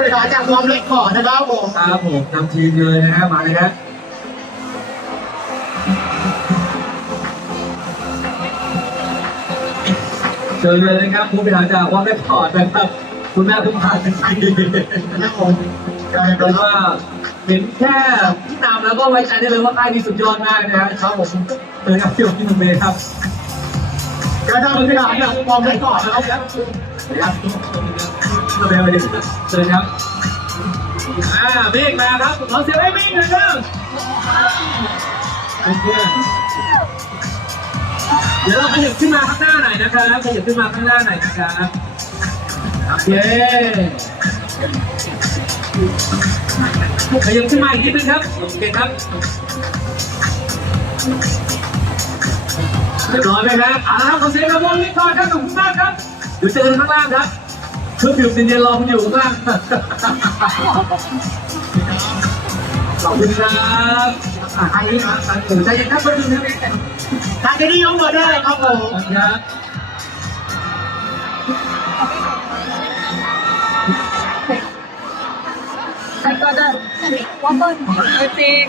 บริหารจากวอร์มเล็กก่อนนะครับผมครับผมนำทีมเลยนะฮะมาเลยฮะเชิญเลยนะครับผู้บริหารจากวอลเลย์พอร์ตนะครับคุณแม่ผู้ผ่านเป็นทีนะครับผมกลายเพเป็นราะว่าว่าเห็นแค่ที่นำแล้วก็ไว้ใจได้เลยว่าค่ายนี้สุดยอดมากนะฮะครับผมเชิญครับพี่โอพี่นุ่มเมย์ครับการทำบริหารจากวอร์มเล็กก่อนนะครับครับ มาเบลไปดิเชิญครับอ่าเมฆมาครับขอเสียงให้เมฆหน่อยครับเพื่อนเดี๋ยวเราขยับขึ้นมาข้างหน้าหน่อยนะครับขยับขึ้นมาข้างหน้าหน่อยนะครับโอเคขยับขึ้นมาอีกนิดนึงครับโอเคครับเรียบร้อยไหมครับเอาละครับขอเสียงกับวงนี้ก่อนครับขอบคุณมากครับเดี๋ยวเจอกันข้างล่างครับ เพื่อผิวสินเดียนรอคุณอยู่ข้างล่างขอบคุณครับอะอันนี้ครับอันนี้ใจเย็นครับเพื่อนๆนะทางที่ยกมือได้ครับผมขอบคุณครับใครก็ได้ว่าเปิ้ลจริง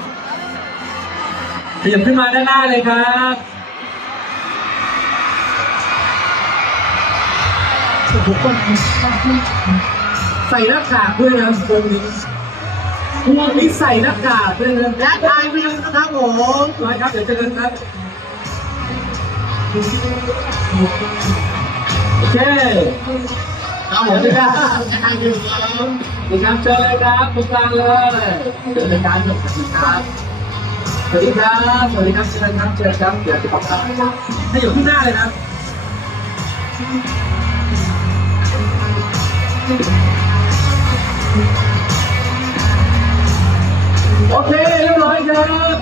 ขยับขึ้นมาด้านหน้าเลยครับ โอ้โหคนใส่หน้ากากด้วยนะวงนี้วงนี้ใส่หน้ากากด้วยนะและทายวิวนะครับผมร้อยครับเดี๋ยวเจอกันครับโอเคครับผมและทายวิวครับดีครับเชิญเลยครับตรงกลางเลยเชิญเลยครับสวัสดีครับสวัสดีครับ สวัสดีครับเชิญครับเชิญครับเดี๋ยวจะบอกครับให้อยู่ข้างหน้าเลยครับ โอเคเรียบร้อยครับ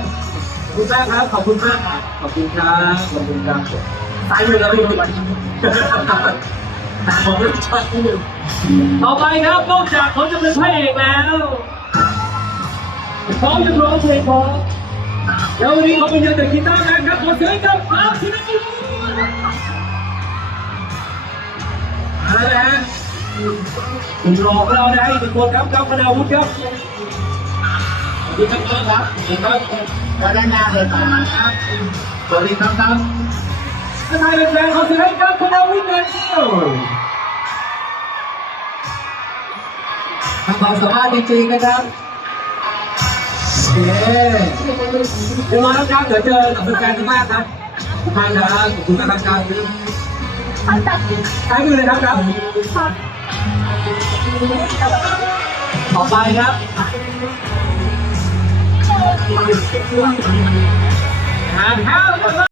ขอบคุณมากครับ ขอบคุณมากครับขอบคุณครับขอบคุณครับตายอยู่แล้วอยู่ผมไม่ชัดนิดนึงต่อไปครับนอกจากเขาจะเป็นพระเอกแล้วเขาจะร้องเพลงพราะแล้ววันนี้เขาเป็นยังแต่กีตาร์แมนครับขอเสียงกับอาร์ตที่นั่งอยู่อะ ไรนะฮะคุณรอของเราได้อีกหนึ่งคนครับครับคณาวุฒิครับสวัสดีครับครับสวัสดีครับและด้านหน้าเลยครับสวัสดีครับครับถ้าใครเป็นแฟนของเสียงให้กับคุณอาวิทย์เลยทำความสามารถจริงๆนะครับโอเคเดี๋ยวมาแล้วครับเดี๋ยวเจอกับแฟนๆกันมากครับทุกท่านนะครับขอบคุณนะครับครับอันตัดใช้มือเลยครับครับครับ ต่อไปครับอ่าครับ